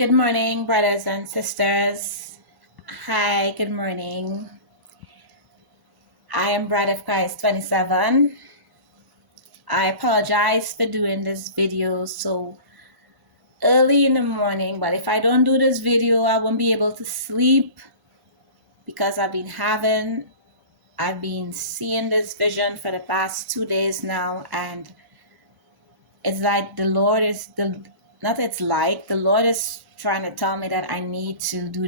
Good morning, brothers and sisters. Hi, good morning. I am Bride of Christ 27. I apologize for doing this video so early in the morning, but if I don't do this video, I won't be able to sleep because I've been seeing this vision for the past 2 days now, and it's like the Lord is the Lord is trying to tell me that I need to do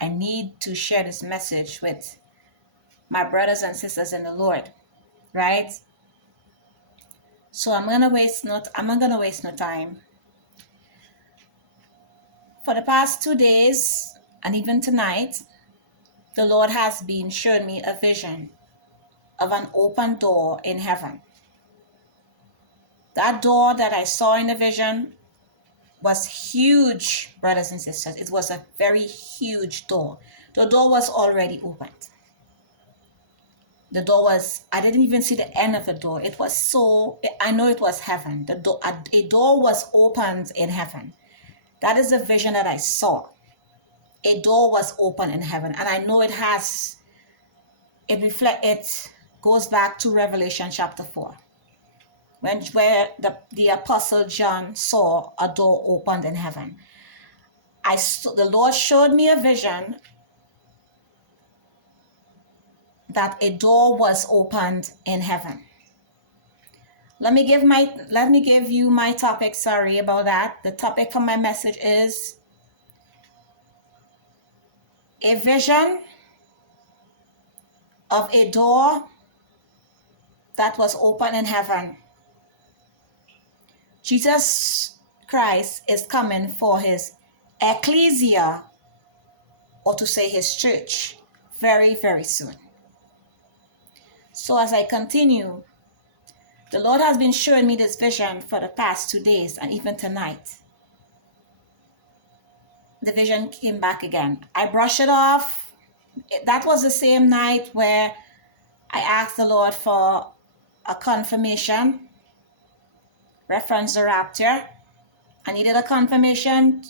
I need to share this message with my brothers and sisters in the Lord, right? So I'm not gonna waste no time. For the past 2 days and even tonight, the Lord has been showing me a vision of an open door in heaven. That door that I saw in the vision was huge, brothers and sisters. It was a very huge door. The door was already opened. I didn't even see the end of the door. I know it was heaven. A door was opened in heaven. That is the vision that I saw. A door was open in heaven. And I know it goes back to Revelation chapter 4. Where the apostle John saw a door opened in heaven. The Lord showed me a vision that a door was opened in heaven. Let me give you my topic. Sorry about that. The topic for my message is a vision of a door that was open in heaven. Jesus Christ is coming for his ecclesia, or to say his church, very, very soon. So as I continue, the Lord has been showing me this vision for the past 2 days, and even tonight, the vision came back again. I brushed it off. That was the same night where I asked the Lord for a confirmation, reference the rapture. I needed a confirmation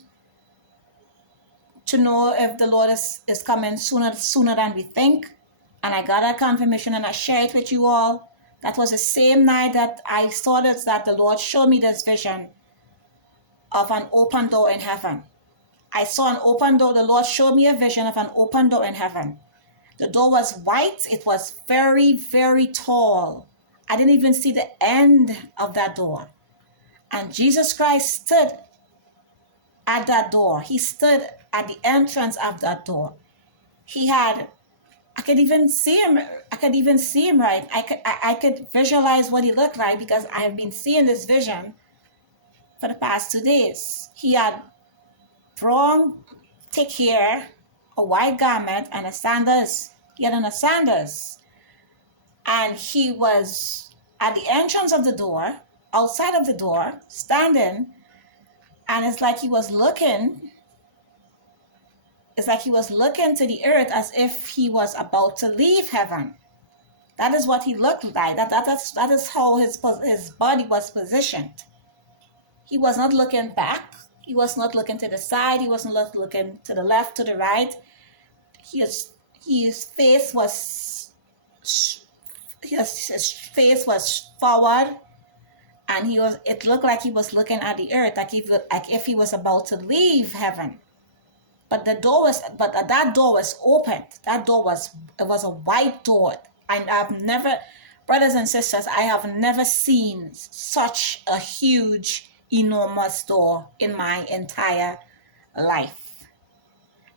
to know if the Lord is coming sooner than we think. And I got a confirmation and I shared it with you all. That was the same night that I saw that the Lord showed me this vision of an open door in heaven. I saw an open door. The Lord showed me a vision of an open door in heaven. The door was white. It was very, very tall. I didn't even see the end of that door. And Jesus Christ stood at that door. He stood at the entrance of that door. I could even see him. Right. I could visualize what he looked like because I have been seeing this vision for the past 2 days. He had brown, thick hair, a white garment, and a sandals. He had on a sandals. And he was at the entrance of the door, outside of the door, standing, and it's like he was looking to the earth as if he was about to leave heaven. That is what he looked like. That is how his body was positioned. He was not looking back. He was not looking to the side. He wasn't looking to the left, to the right. His face was forward, and it looked like he was looking at the earth, like if he was about to leave heaven. But that door was opened. It was a white door. And brothers and sisters, I have never seen such a huge, enormous door in my entire life.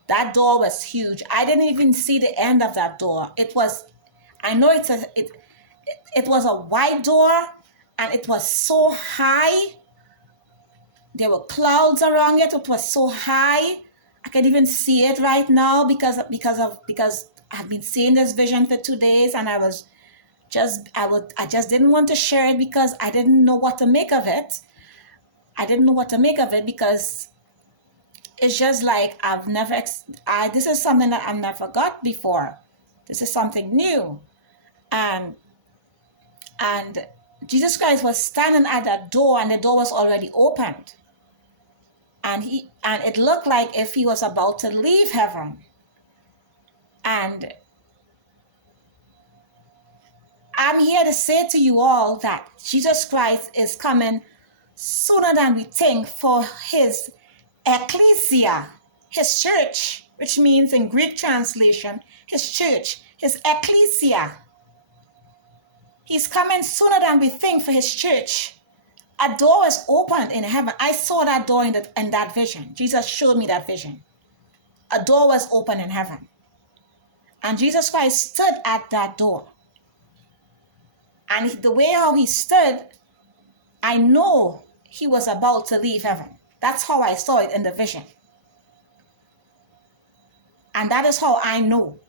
That door was huge. I didn't even see the end of that door. It was a white door, and it was so high. There were clouds around it. It was so high. I can even see it right now because I've been seeing this vision for 2 days, and I just didn't want to share it because I didn't know what to make of it. Because it's just like this is something that I've never got before. This is something new. And Jesus Christ was standing at that door, and the door was already opened. and it looked like if he was about to leave heaven. And I'm here to say to you all that Jesus Christ is coming sooner than we think for his ecclesia, his church, which means in Greek translation, his church, his ecclesia. He's coming sooner than we think for his church. A door is opened in heaven. I saw that door in that vision. Jesus showed me that vision. A door was open in heaven. And Jesus Christ stood at that door. And the way how he stood, I know he was about to leave heaven. That's how I saw it in the vision. And that is how I know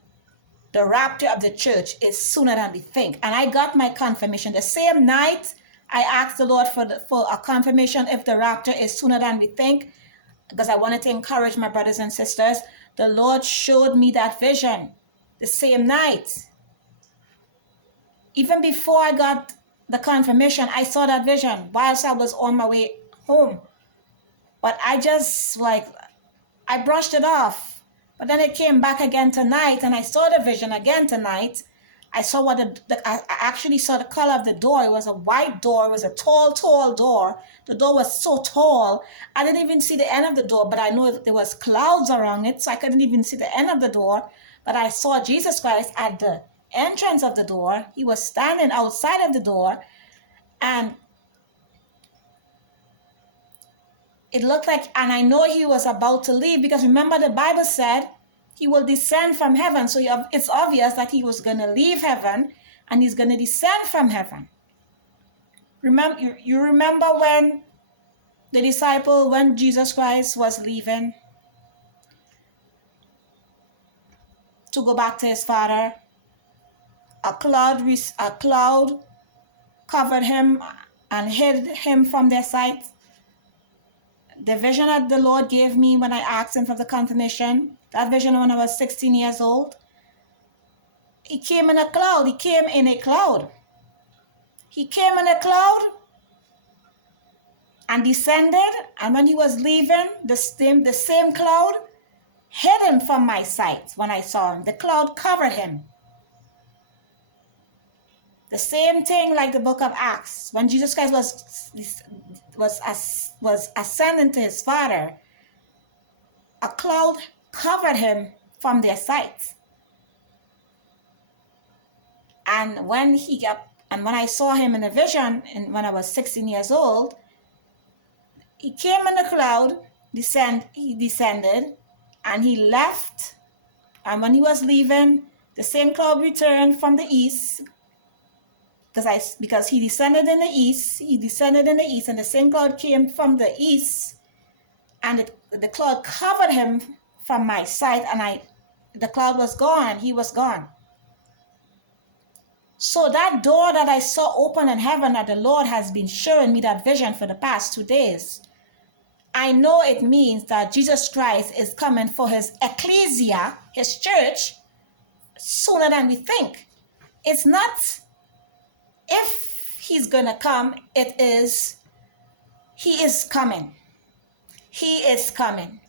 the rapture of the church is sooner than we think. And I got my confirmation. The same night, I asked the Lord for a confirmation if the rapture is sooner than we think, because I wanted to encourage my brothers and sisters. The Lord showed me that vision the same night. Even before I got the confirmation, I saw that vision whilst I was on my way home. But I just I brushed it off. But then it came back again tonight, and I saw the vision again tonight. I saw I actually saw the color of the door. It was a white door. It was a tall, tall door. The door was so tall. I didn't even see the end of the door, but I know there was clouds around it, so I couldn't even see the end of the door. But I saw Jesus Christ at the entrance of the door. He was standing outside of the door, and it looked like, and I know he was about to leave, because remember the Bible said he will descend from heaven. So it's obvious that he was going to leave heaven and he's going to descend from heaven. You remember when when Jesus Christ was leaving to go back to his Father, a cloud covered him and hid him from their sight. The vision that the Lord gave me when I asked him for the confirmation, that vision when I was 16 years old, he came in a cloud. He came in a cloud. He came in a cloud and descended. And when he was leaving, the same cloud hid him from my sight when I saw him. The cloud covered him. The same thing like the book of Acts. When Jesus Christ was ascending to his Father, a cloud covered him from their sight. And when I saw him in a vision, and when I was 16 years old, he came in a cloud, he descended, and he left. And when he was leaving, the same cloud returned from the east, because he descended in the east, and the same cloud came from the east, and the cloud covered him from my sight, and the cloud was gone, and he was gone. So that door that I saw open in heaven, that the Lord has been showing me that vision for the past 2 days, I know it means that Jesus Christ is coming for his ecclesia, his church, sooner than we think. It's not if he's going to come, he is coming. He is coming.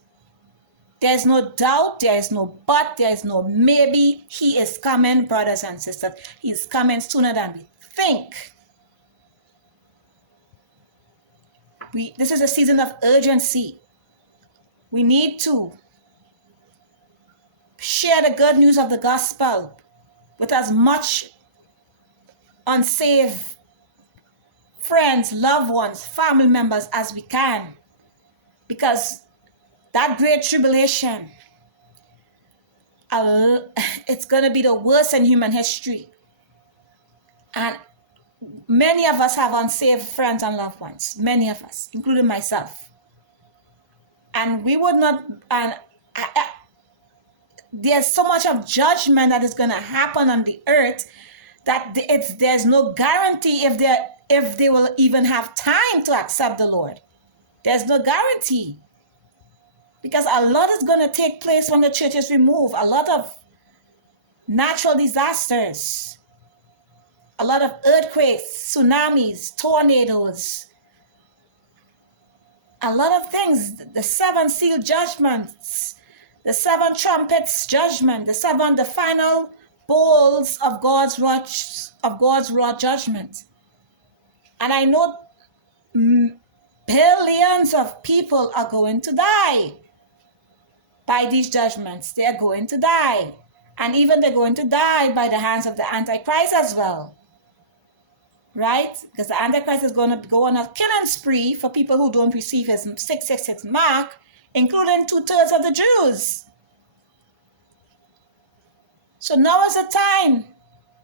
There's no doubt, there is no but, there is no maybe. He is coming, brothers and sisters. He's coming sooner than we think. This is a season of urgency. We need to share the good news of the gospel with as much unsaved friends, loved ones, family members as we can. Because that great tribulation, it's going to be the worst in human history. And many of us have unsaved friends and loved ones. Many of us, including myself. And we would not, there's so much of judgment that is going to happen on the earth that there's no guarantee if they will even have time to accept the Lord. There's no guarantee. Because a lot is going to take place when the church is removed. A lot of natural disasters. A lot of earthquakes, tsunamis, tornadoes. a lot of things, the seven seal judgments, the seven trumpets judgment, the final bowls of God's wrath judgment. And I know billions of people are going to die by these judgments. They are going to die. And even they're going to die by the hands of the Antichrist as well. Right? Because the Antichrist is going to go on a killing spree for people who don't receive his 666 mark, including 2/3 of the Jews. So now is the time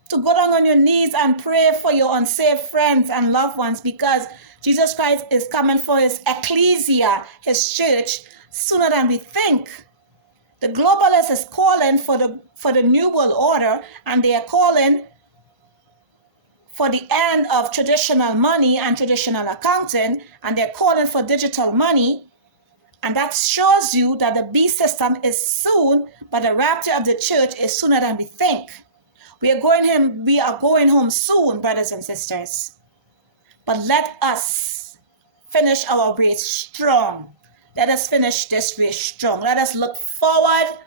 to go down on your knees and pray for your unsaved friends and loved ones, because Jesus Christ is coming for his ecclesia, his church, sooner than we think. The globalists is calling for the new world order, and they are calling for the end of traditional money and traditional accounting, and they're calling for digital money. And that shows you that the beast system is soon, but the rapture of the church is sooner than we think. We are going home soon, brothers and sisters. But let us finish our race strong. Let us finish this race strong. Let us look forward,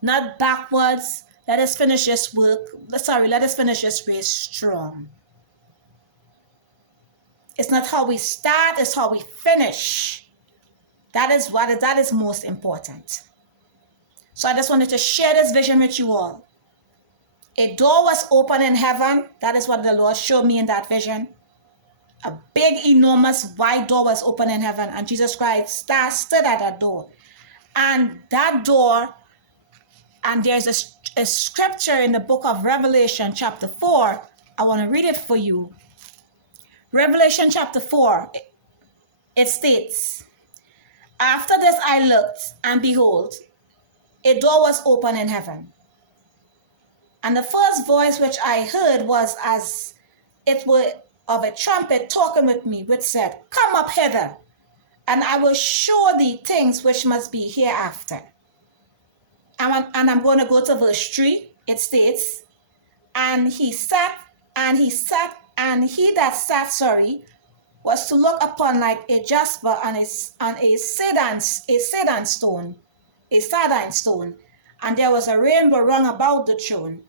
not backwards. Let us finish this race strong. It's not how we start, it's how we finish. That is most important. So I just wanted to share this vision with you all. A door was open in heaven. That is what the Lord showed me in that vision. A big, enormous, wide door was open in heaven, and Jesus Christ stood at that door. And that door, and there's a scripture in the book of Revelation chapter 4. I want to read it for you. Revelation chapter 4, it states, "After this I looked, and behold, a door was open in heaven. And the first voice which I heard was as it were of a trumpet talking with me, which said, Come up hither, and I will show thee things which must be hereafter." And I'm going to go to verse 3. It states, and he that sat, was to look upon like a jasper and a sardine stone, and there was a rainbow round about the throne,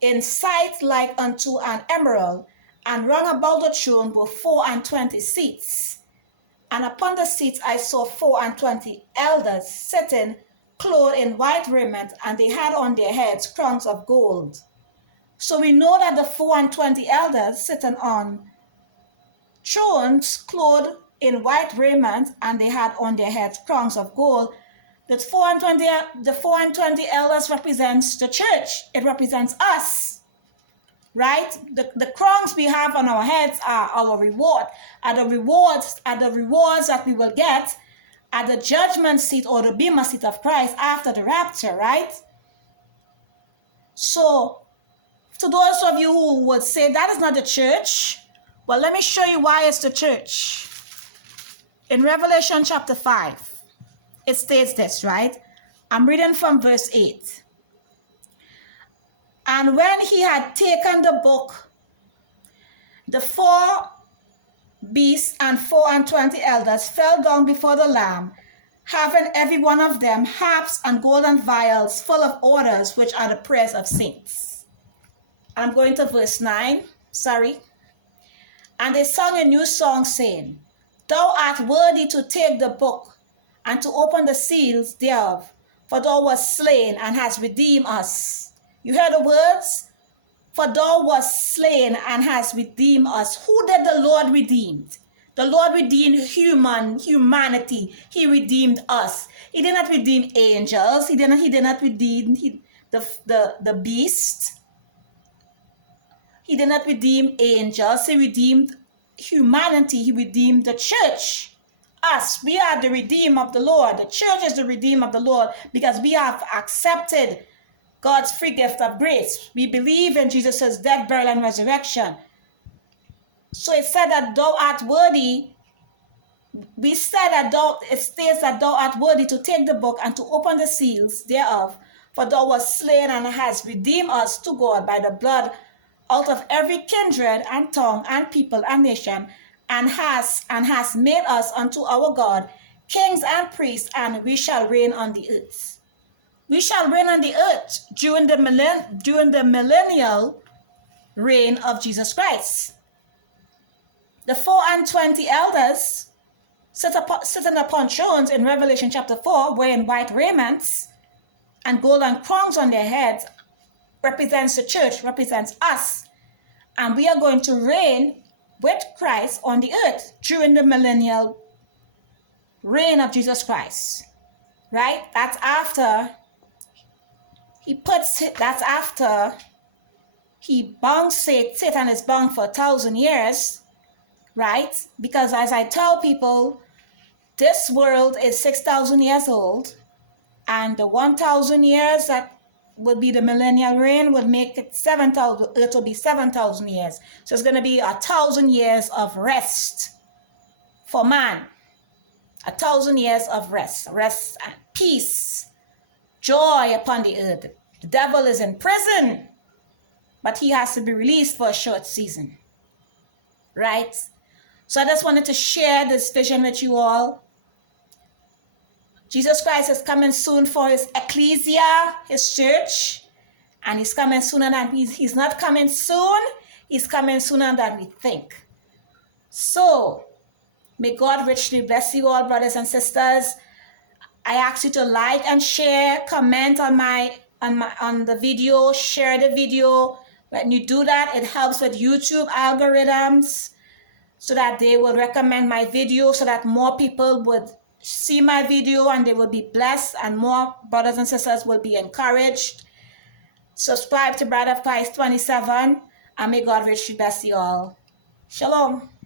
in sight like unto an emerald, and round about the throne were 24 seats. And upon the seats I saw 24 elders sitting, clothed in white raiment, and they had on their heads crowns of gold. So we know that the 24 elders sitting on thrones, clothed in white raiment, and they had on their heads crowns of gold. The 24 elders represents the church. It represents us, right? The crowns we have on our heads are our reward, are the rewards that we will get at the judgment seat or the bema seat of Christ after the rapture, right? So, to those of you who would say that is not the church, well, let me show you why it's the church. In Revelation chapter 5, it states this, right? I'm reading from verse 8. "And when he had taken the book, the 4 beasts and 24 elders fell down before the Lamb, having every one of them harps and golden vials full of odors, which are the prayers of saints." I'm going to verse 9. "And they sung a new song, saying, Thou art worthy to take the book and to open the seals thereof, for thou wast slain and hast redeemed us." You heard the words? For thou wast slain and hast redeemed us. Who did the Lord redeem? The Lord redeemed humanity. He redeemed us. He did not redeem angels. He did not redeem the beast. He did not redeem angels. He redeemed humanity. He redeemed the church. Us, we are the redeemed of the Lord. The church is the redeemed of the Lord because we have accepted God's free gift of grace. We believe in Jesus' death, burial, and resurrection. So it said that thou art worthy. It states that thou art worthy to take the book and to open the seals thereof, for thou wast slain and hast redeemed us to God by the blood out of every kindred and tongue and people and nation, and has made us unto our God kings and priests, and we shall reign on the earth. We shall reign on the earth during the millennial reign of Jesus Christ. The 24 elders sitting upon thrones in Revelation chapter 4, wearing white raiments and golden crowns on their heads, represents the church, represents us. And we are going to reign with Christ on the earth during the millennial reign of Jesus Christ. Right? That's after he bound Satan is bound for 1,000 years, right? Because as I tell people, this world is 6,000 years old, and the 1,000 years that will be the millennial reign will make it 7,000. It will be 7,000 years. So it's going to be 1,000 years of rest for man. 1,000 years of rest and peace, joy upon the earth. The devil is in prison, but he has to be released for a short season, right? So I just wanted to share this vision with you all. Jesus Christ is coming soon for his ecclesia, his church, and he's coming sooner than he's not coming soon. He's coming sooner than we think. So may God richly bless you all, brothers and sisters. I ask you to like and share, comment on the video, share the video. When you do that, it helps with YouTube algorithms so that they will recommend my video, so that more people would see my video and they will be blessed, and more brothers and sisters will be encouraged. Subscribe to Bride of Christ 27, and may God richly bless you all. Shalom.